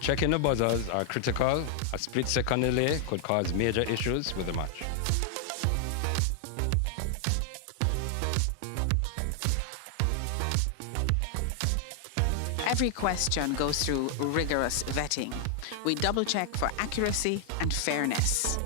Checking the buzzers are critical. A split-second delay could cause major issues with the match. Every question goes through rigorous vetting. We double-check for accuracy and fairness.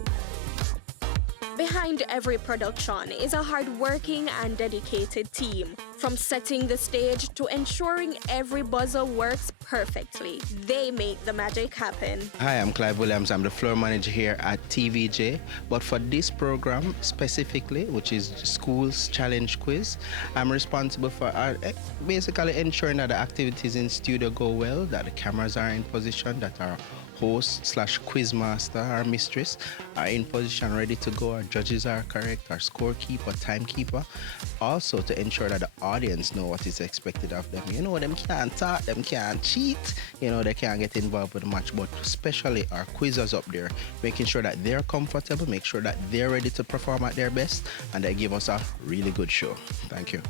Behind every production is a hard-working and dedicated team. From setting the stage to ensuring every buzzer works perfectly, they make the magic happen. Hi, I'm Clive Williams. I'm the floor manager here at TVJ. But for this program specifically, which is Schools Challenge Quiz, I'm responsible for basically ensuring that the activities in studio go well, that the cameras are in position, that our host/quiz master, our mistress, are in position ready to go, our judges are correct, our scorekeeper, timekeeper. Also to ensure that the audience know what is expected of them. You know, them can't talk, them can't cheat, you know, they can't get involved with the match, but especially our quizzers up there, making sure that they're comfortable, make sure that they're ready to perform at their best, and they give us a really good show. Thank you.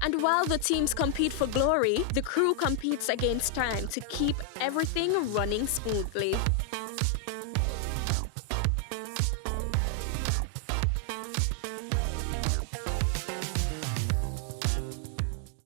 And while the teams compete for glory, the crew competes against time to keep everything running smoothly.